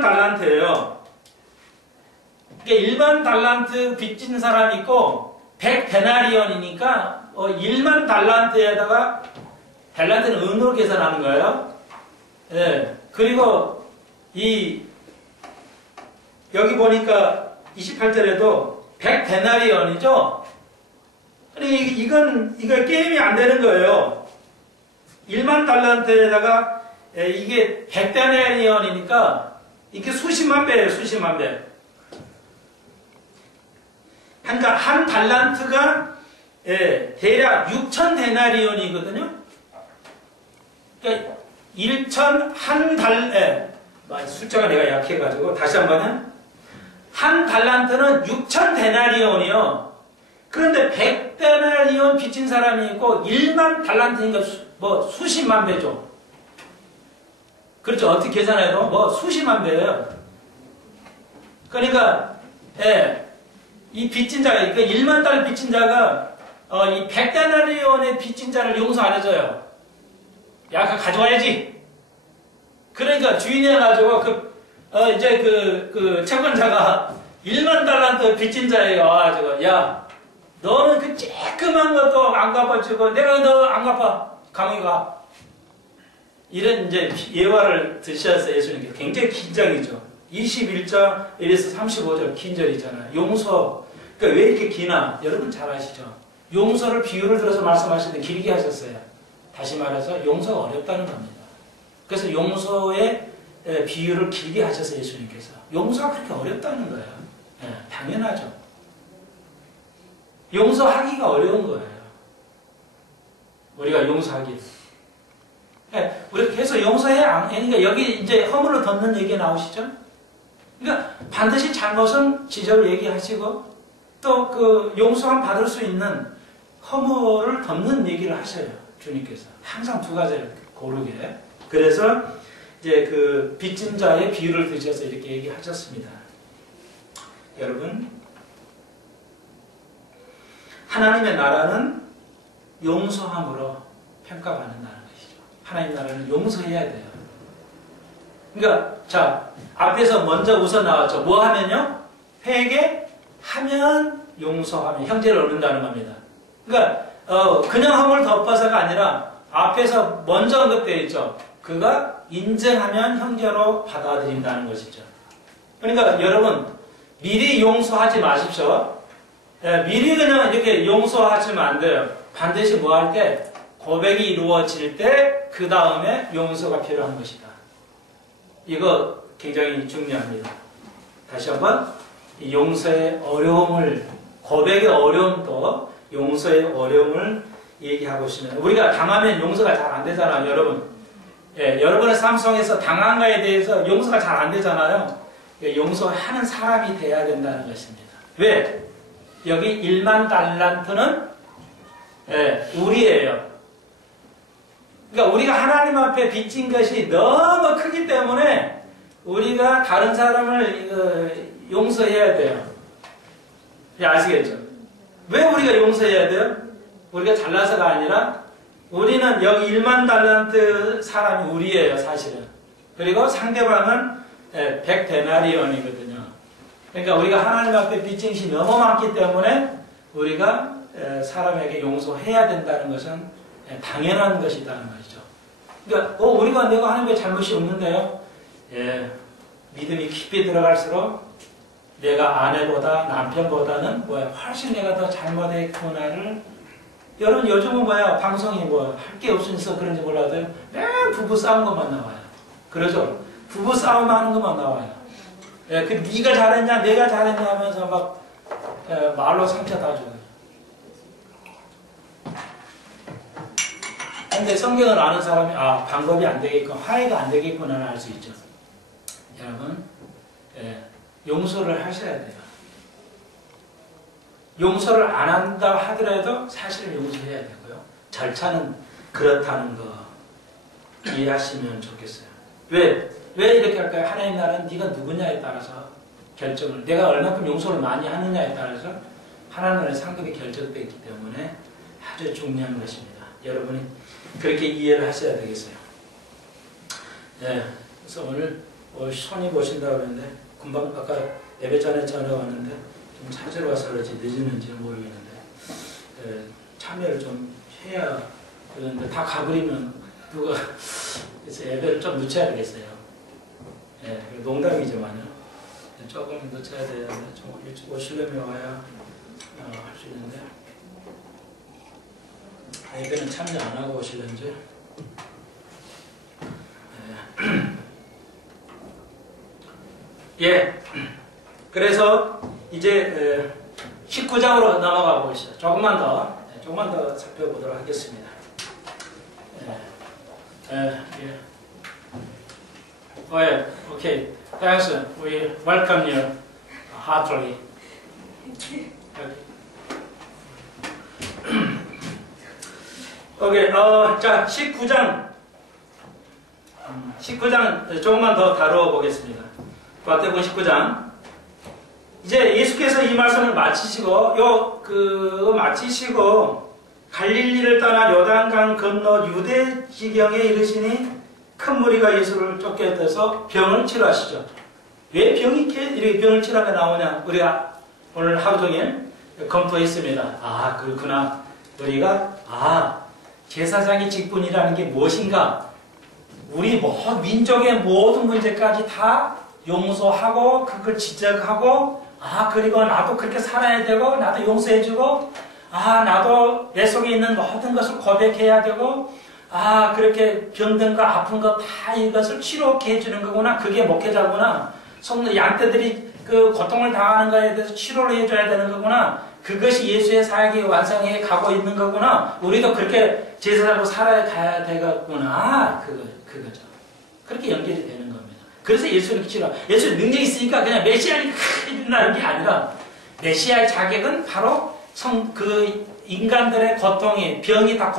달란트예요. 그러니까 1만 달란트 빚진 사람이 있고 100데나리온이니까 1만 달란트에다가 달란트는 은으로 계산하는 거예요. 예. 그리고 여기 보니까 28절에도 100데나리온이죠. 이건 게임이 안 되는 거예요. 1만 달란트에다가 이게 100데나리온이니까 이게 수십만 배예요, 수십만 배. 그러니까 한 달란트가 대략 6,000데나리온이거든요. 그러니까 1천 한 달, 숫자가 내가 약해가지고 다시 한번은 한 달란트는 6,000데나리온이요. 그런데 100데나리온 빚진 사람이 있고 1만 달란트니까 수십만 배죠. 그렇죠. 어떻게 계산해도 수십만 배예요. 그러니까 이 빚진 자가, 그러니까 1만 달러 빚진 자가 이 100데나리온의 빚진 자를 용서 안 해줘요. 야, 그거 가져와야지. 그러니까 주인이 해가지고 이제 그 채권자가 1만 달란트 빚진 자에게 와가지고, 야, 너는 그 쬐끄만 것도 안 갚아주고 내가 너 안 갚아. 감옥에 가. 이런 이제 예화를 드셨어요. 예수님께서. 굉장히 긴 장이죠. 21장 1에서 35절 긴 절이잖아요. 용서. 그러니까 왜 이렇게 기나? 여러분 잘 아시죠? 용서를 비유를 들어서 말씀하시는데 길게 하셨어요. 다시 말해서 용서가 어렵다는 겁니다. 그래서 용서의 비유를 길게 하셔서 예수님께서. 용서가 그렇게 어렵다는 거예요. 당연하죠. 용서하기가 어려운 거예요. 우리가 용서하기. 우리가 계속 용서해. 그러니까 여기 이제 허물을 덮는 얘기 나오시죠? 그러니까 반드시 잘못은 지적을 얘기하시고 또 그 용서함 받을 수 있는 허물을 덮는 얘기를 하셔요. 주님께서. 항상 두 가지를 고르게. 그래서 이제 그 빚진 자의 비유를 드셔서 이렇게 얘기하셨습니다. 여러분, 하나님의 나라는 용서함으로 평가받는다는 것이죠. 하나님 나라는 용서해야 돼요. 그러니까 자, 앞에서 먼저 우선 나왔죠. 뭐 하면요? 회개하면 용서하면 형제를 얻는다는 겁니다. 그러니까 그냥 허물 덮어서가 아니라 앞에서 먼저 언급되어 있죠. 그가 인정하면 형제로 받아들인다는 것이죠. 그러니까 여러분 미리 용서하지 마십시오. 미리 그냥 이렇게 용서하시면 안 돼요. 반드시 뭐 할 때? 고백이 이루어질 때 그 다음에 용서가 필요한 것이다. 이거 굉장히 중요합니다. 다시 한번 이 용서의 어려움을, 고백의 어려움도 용서의 어려움을 얘기하고 있습니다. 우리가 당하면 용서가 잘 안 되잖아요, 여러분. 여러분의 삶 속에서 당한 거에 대해서 용서가 잘 안 되잖아요. 용서하는 사람이 돼야 된다는 것입니다. 왜? 여기 1만 달란트는 우리예요. 그러니까 우리가 하나님 앞에 빚진 것이 너무 크기 때문에 우리가 다른 사람을 용서해야 돼요. 아시겠죠? 왜 우리가 용서해야 돼요? 우리가 잘나서가 아니라 우리는 여기 1만 달란트 사람이 우리예요, 사실은. 그리고 상대방은 100데나리온이거든요. 그러니까 우리가 하나님 앞에 빚진 것이 너무 많기 때문에 우리가 사람에게 용서해야 된다는 것은 당연한 것이라는 것이죠. 그러니까 우리가 내가 하는 게 잘못이 없는데요. 예, 믿음이 깊이 들어갈수록 내가 아내보다 남편보다는 훨씬 내가 더 잘못했구나를. 여러분 요즘은 방송이 할 게 없으면서 그런지 몰라도 매일 부부 싸운 것만 나와요. 그러죠? 부부 싸움 하는 것만 나와요. 예, 네가 잘했냐 내가 잘했냐 하면서 막 말로 상처 다 줘요. 근데 성경을 아는 사람이 방법이 안 되겠구나, 화해가 안 되겠구나를 알 수 있죠. 여러분, 용서를 하셔야 돼요. 용서를 안 한다 하더라도 사실은 용서해야 되고요. 절차는 그렇다는 거 이해하시면 좋겠어요. 왜 이렇게 할까요? 하나님 나라는 네가 누구냐에 따라서 결정을, 내가 얼마큼 용서를 많이 하느냐에 따라서 하나님의 상급이 결정되기 때문에 아주 중요한 것입니다. 여러분이 그렇게 이해를 하셔야 되겠어요. 네, 그래서 오늘 손이 보신다고 그랬는데 금방 아까 예배 전에 전화 왔는데 좀 찾으러 와서 그런지 늦었는지 모르겠는데 참여를 좀 해야 되는데 다 가버리면 누가 그래서 예배를 좀 늦춰야 되겠어요. 예, 농담이지만요. 조금 늦춰야 되는데 좀 일찍 오시려면 와야 할 수 있는데 예배는 참여 안 하고 오시는지. 예. 그래서 이제 19장으로 넘어가 보시죠. 조금만 더 살펴보도록 하겠습니다. Okay. Thanks. We welcome you heartily. 오케이. 자, 19장 조금만 더 다루어 보겠습니다. 마태복음 19장. 이제 예수께서 이 말씀을 마치시고 마치시고 갈릴리를 떠나 요단강 건너 유대 지경에 이르시니 큰 무리가 예수를 쫓겨서 병을 치료하시죠. 왜 이렇게 병을 치료하게 나오냐? 우리가 오늘 하루 종일 검토했습니다. 그렇구나. 우리가 제사장의 직분이라는 게 무엇인가? 우리 민족의 모든 문제까지 다 용서하고 그걸 지적하고 그리고 나도 그렇게 살아야 되고 나도 용서해주고 나도 내 속에 있는 모든 것을 고백해야 되고 그렇게 병든 거 아픈 거 다 이것을 치료케 해주는 거구나. 그게 목회자구나. 양떼들이 그 고통을 당하는 거에 대해서 치료를 해줘야 되는 거구나. 그것이 예수의 사역이 완성해 가고 있는 거구나. 우리도 그렇게 제사장으로 살아가야 되겠구나. 그거죠. 그렇게 연결이 되는 겁니다. 그래서 예수는 치료. 예수는 능력이 있으니까 그냥 메시아니까 해준다는 게 아니라 메시아의 자격은 바로 인간들의 고통이, 병이 다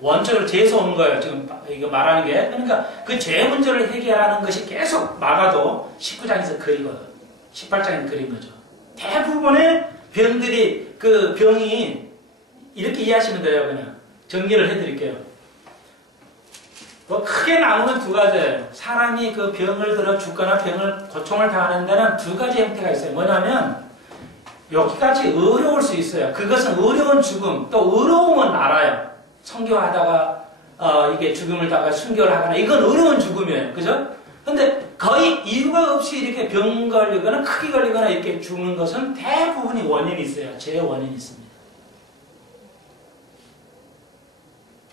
원천으로 죄에서 오는 거예요. 지금 이거 말하는 게. 그러니까 그 죄 문제를 해결하는 것이 계속 마가도 19장에서 그리거든. 18장에서 그린 거죠. 대부분의 병들이, 그 병이 이렇게 이해하시면 돼요. 그냥 정리를 해드릴게요. 크게 나누면 두 가지예요. 사람이 그 병을 들어 죽거나 고통을 당하는 데는 두 가지 형태가 있어요. 뭐냐면 여기까지 어려울 수 있어요. 그것은 어려운 죽음, 또 어려움은 알아요. 성교하다가 이게 죽음을 당하거나 순교를 하거나 이건 어려운 죽음이에요. 그죠? 근데 거의 이유가 없이 이렇게 병 걸리거나 크게 걸리거나 이렇게 죽는 것은 대부분이 원인이 있어요. 죄의 원인이 있습니다.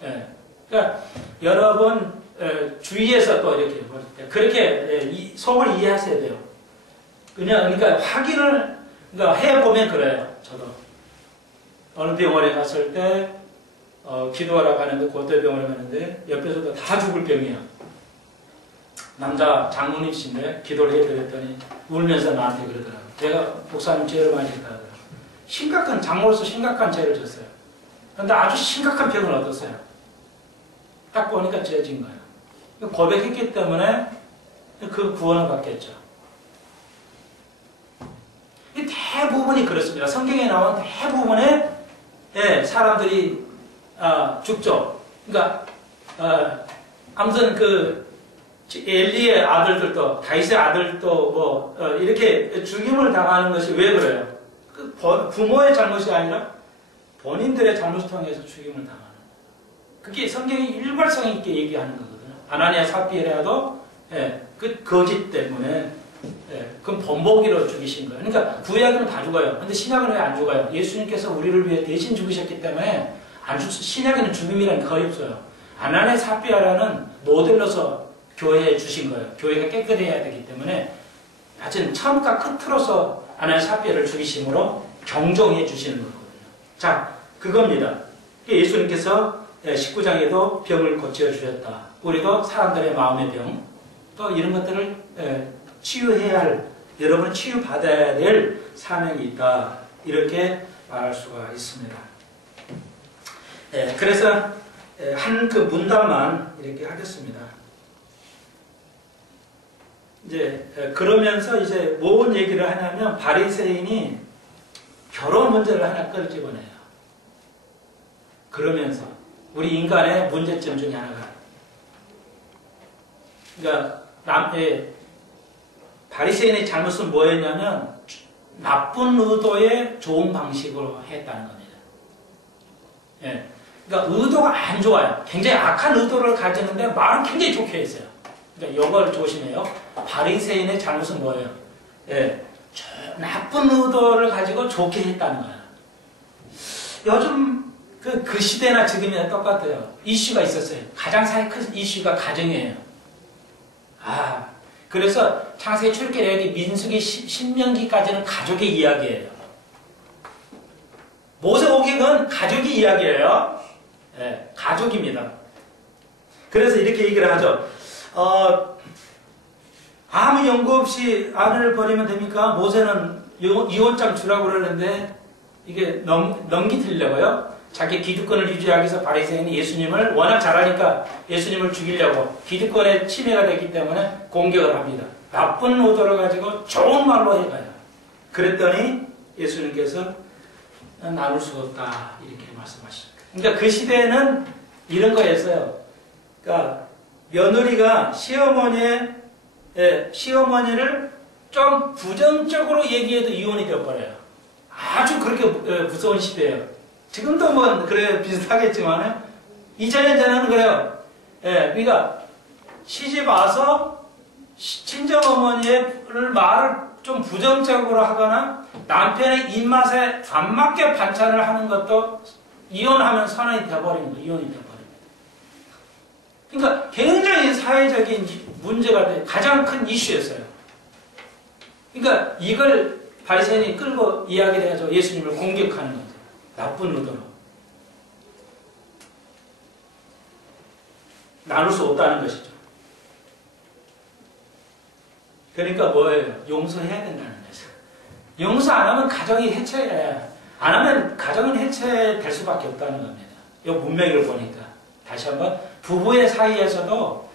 예. 그러니까 여러분 주위에서 또 이렇게 그렇게 속을 이해하셔야 돼요. 그러니까 확인을 해보면 그래요. 저도 어느 병원에 갔을 때 기도하러 가는데 고대병원에 가는데 옆에서도 다 죽을 병이야. 남자 장로님이신데 기도를 해드렸더니 울면서 나한테 그러더라고요. 내가 목사님 죄를 많이 했다 하더라고요. 장로로서 심각한 죄를 졌어요. 그런데 아주 심각한 병을 얻었어요. 딱 보니까 죄진 거예요. 고백했기 때문에 그 구원을 받겠죠. 대부분이 그렇습니다. 성경에 나온 대부분의 사람들이 죽죠. 그러니까 아무튼 엘리의 아들들도 다윗의 아들도 이렇게 죽임을 당하는 것이 왜 그래요? 부모의 잘못이 아니라 본인들의 잘못을 통해서 죽임을 당하는. 그게 성경이 일관성 있게 얘기하는 거거든요. 아나니아 삽비라도 그 거짓 때문에 그럼 본보기로 죽이신 거예요. 그러니까 구약은 다 죽어요. 근데 신약은 왜 안 죽어요? 예수님께서 우리를 위해 대신 죽으셨기 때문에 신약에는 죽음이란 거의 없어요. 아나니아 삽비라는 모델로서 교회에 주신 거예요. 교회가 깨끗해야 되기 때문에 하여튼 처음과 끝으로서 아나니아 삽비라를 죽이심으로 경종해 주시는 거거든요. 자, 그겁니다. 예수님께서 19장에도 병을 고쳐주셨다. 우리도 사람들의 마음의 병, 또 이런 것들을 치유해야 할, 여러분은 치유받아야 될 사명이 있다. 이렇게 말할 수가 있습니다. 그래서 한 그 문단만 이렇게 하겠습니다. 이제 그러면서 이제 뭔 얘기를 하냐면 바리새인이 결혼 문제를 하나 끌집어내요. 그러면서 우리 인간의 문제점 중에 하나가, 그러니까 바리새인의 잘못은 뭐였냐면 나쁜 의도의 좋은 방식으로 했다는 겁니다. 그러니까 의도가 안 좋아요. 굉장히 악한 의도를 가지는데 말은 굉장히 좋게 했어요. 그러니까 이걸 조심해요. 바리새인의 잘못은 뭐예요? 나쁜 의도를 가지고 좋게 했다는 거예요. 요즘 그 시대나 지금이나 똑같아요. 이슈가 있었어요. 가장 큰 이슈가 가정이에요. 그래서 창세기, 출애굽기, 민수기, 신명기까지는 가족의 이야기예요. 모세오경은 가족의 이야기예요. 가족입니다. 그래서 이렇게 얘기를 하죠. 아무 연구 없이 아내를 버리면 됩니까? 모세는 이혼장 주라고 그러는데 이게 넘기려고요. 자기 기득권을 유지하기 위해서 바리새인이 예수님을 워낙 잘하니까 예수님을 죽이려고 기득권에 침해가 됐기 때문에 공격을 합니다. 나쁜 의도를 가지고 좋은 말로 해가요. 그랬더니 예수님께서 나눌 수가 없다 이렇게 말씀하시죠. 그러니까 그 시대에는 이런 거였어요. 그러니까 며느리가 시어머니를 좀 부정적으로 얘기해도 이혼이 되어버려요. 아주 그렇게 무서운 시대예요. 지금도 뭐 그래 비슷하겠지만 이전에는 그래요. 그러니까 시집 와서 친정어머니를 말을 좀 부정적으로 하거나 남편의 입맛에 안 맞게 반찬을 하는 것도 이혼하면 선언이 되어버리는 거예요. 이혼이 되어버립니다. 그러니까 굉장히 사회적인 문제가 돼 가장 큰 이슈였어요. 그러니까 이걸 바리새인이 끌고 이야기를 해야죠. 예수님을 공격하는 거죠. 나쁜 의도로. 나눌 수 없다는 것이죠. 그러니까 뭐예요? 용서해야 된다는 거죠. 용서 안 하면 가정이 안 하면 가정은 해체될 수밖에 없다는 겁니다. 이 문맥을 보니까. 다시 한번, 부부의 사이에서도,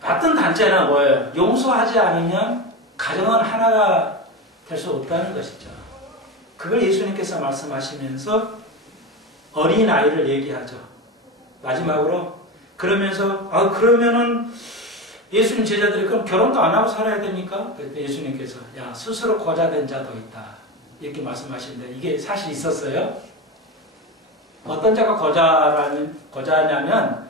같은 단체나 뭐예요? 용서하지 않으면 가정은 하나가 될 수 없다는 것이죠. 그걸 예수님께서 말씀하시면서 어린아이를 얘기하죠. 마지막으로. 그러면서, 그러면은 예수님 제자들이 그럼 결혼도 안 하고 살아야 됩니까? 그때 예수님께서, 스스로 고자된 자도 있다. 이렇게 말씀하시는데, 이게 사실 있었어요. 어떤 자가 고자냐면,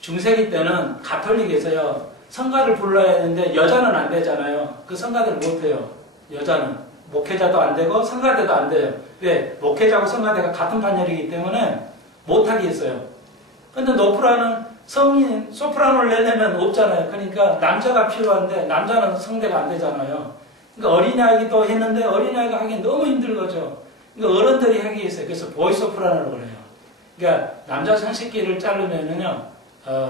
중세기 때는 가톨릭에서요, 성가를 불러야 하는데, 여자는 안 되잖아요. 그 성가들을 못해요. 여자는. 목회자도 안 되고, 성가대도 안 돼요. 왜? 목회자하고 성가대가 같은 반열이기 때문에 못하게 했어요. 근데 노프라는 성인, 소프라노를 내려면 없잖아요. 그러니까 남자가 필요한데, 남자는 성대가 안 되잖아요. 그러니까 어린아이도 했는데, 어린아이가 하기 너무 힘들거죠. 그러니까 어른들이 하기 위해서, 그래서 보이소프라노라고 그래요. 그러니까 남자 성식기를 자르면은요,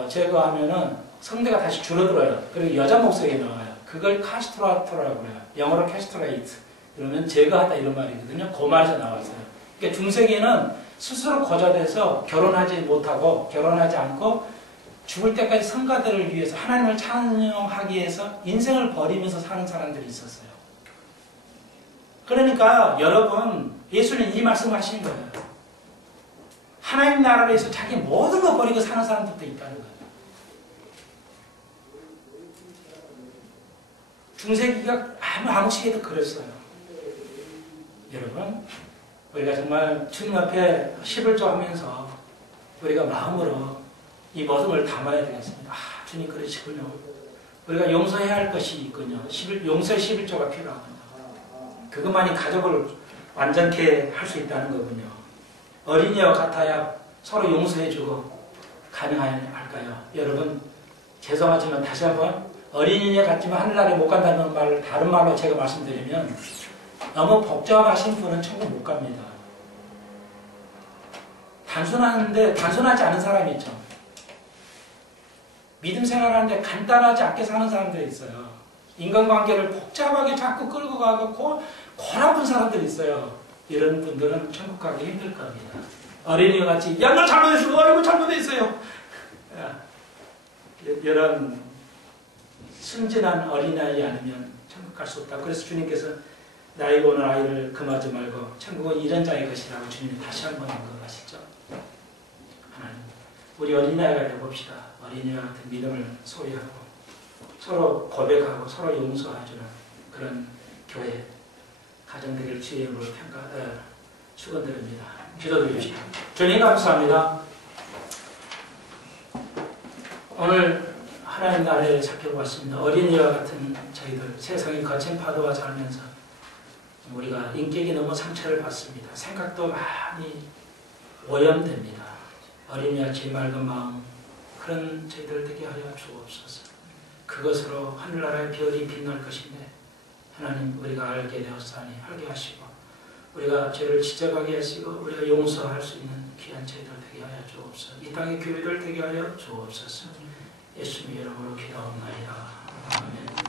제거하면은 성대가 다시 줄어들어요. 그리고 여자 목소리가 나와요. 그걸 카스트라토라고 그래요. 영어로 캐스트레이트. 그러면 제거하다 이런 말이거든요. 그 말에서 나왔어요. 그러니까 중세기는 스스로 고자돼서 결혼하지 못하고 결혼하지 않고 죽을 때까지 성가들을 위해서 하나님을 찬양하기 위해서 인생을 버리면서 사는 사람들이 있었어요. 그러니까 여러분 예수님 이 말씀하시는 거예요. 하나님 나라를 위해서 자기 모든 거 버리고 사는 사람들도 있다는 거예요. 중세기가 아무 시기에도 그랬어요. 여러분, 우리가 정말 주님 앞에 11조 하면서 우리가 마음으로 이 모습을 담아야 되겠습니다. 주님 그러시군요. 우리가 용서해야 할 것이 있군요. 용서의 11조가 필요하군요. 그것만이 가족을 완전케 할 수 있다는 거군요. 어린이와 같아야 서로 용서해주고 가능할까요? 여러분 죄송하지만 다시 한번 어린이와 같지만 하늘나라에 못 간다는 말을 다른 말로 제가 말씀드리면 너무 복잡하신 분은 천국 못 갑니다. 단순한데 단순하지 않은 사람이 있죠. 믿음 생활하는데 간단하지 않게 사는 사람들이 있어요. 인간관계를 복잡하게 자꾸 끌고 가고 골 아픈 사람들이 있어요. 이런 분들은 천국 가기 힘들 겁니다. 어린이와 같이 야 너 잘못했어. 아이고 잘못했어요. 이런 순진한 어린아이 아니면 천국 갈 수 없다. 그래서 주님께서 나이가 오는 아이를 금하지 말고 천국은 이런 자의 것이라고 주님이 다시 한번 언급하시죠. 하나님 우리 어린아이가 되봅시다. 어린이와 같은 믿음을 소유하고 서로 고백하고 서로 용서해주는 그런 교회 가정 되기를 주의 이름으로 축원드립니다. 기도드립시다. 주님 감사합니다. 오늘 하나님 나라를 살펴보았습니다. 어린이와 같은 저희들 세상의 거친 파도와 살면서 우리가 인격이 너무 상처를 받습니다. 생각도 많이 오염됩니다. 어린이와 제 맑은 마음 그런 저희들 되게 하여 주옵소서. 그것으로 하늘나라의 별이 빛날 것인데 하나님 우리가 알게 되었사니 알게 하시고 우리가 죄를 지적하게 하시고 우리가 용서할 수 있는 귀한 저희들 되게 하여 주옵소서. 이 땅의 교회들 되게 하여 주옵소서. 예수님 이름으로 기도하옵나이다. 아멘.